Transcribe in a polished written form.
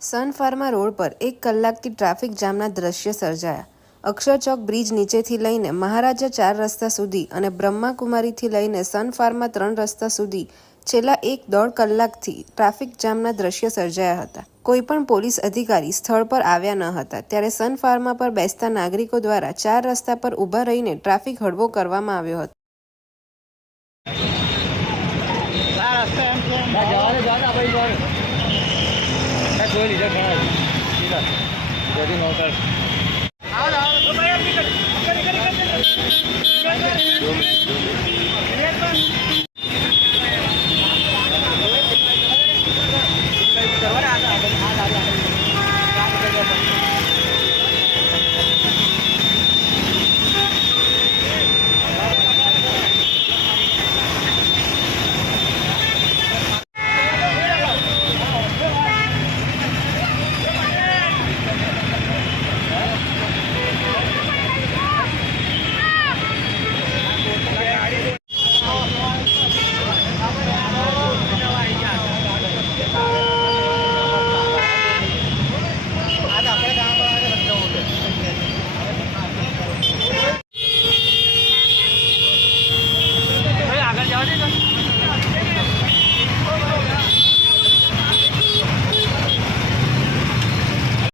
Sun Pharma road પર 1 કલાકથી traffic જામના દ્રશ્ય સર્જાયા। અક્ષરચોક બ્રિજ નીચેથી લઈને મહારાજા 4 રસ્તા સુધી અને બ્રહ્માકુમારીથી લઈને સન ફાર્મા 3 રસ્તા સુધી છેલ્લા 1.5 કલાકથી ટ્રાફિક જામના દ્રશ્ય સર્જાયા હતા। કોઈપણ પોલીસ અધિકારી સ્થળ પર આવ્યા ન હતા, ત્યારે સન ફાર્મા પર બેસતા નાગરિકો દ્વારા 4 રસ્તા પર ઊભા રહીને ટ્રાફિક હળવો કરવામાં આવ્યો હતો।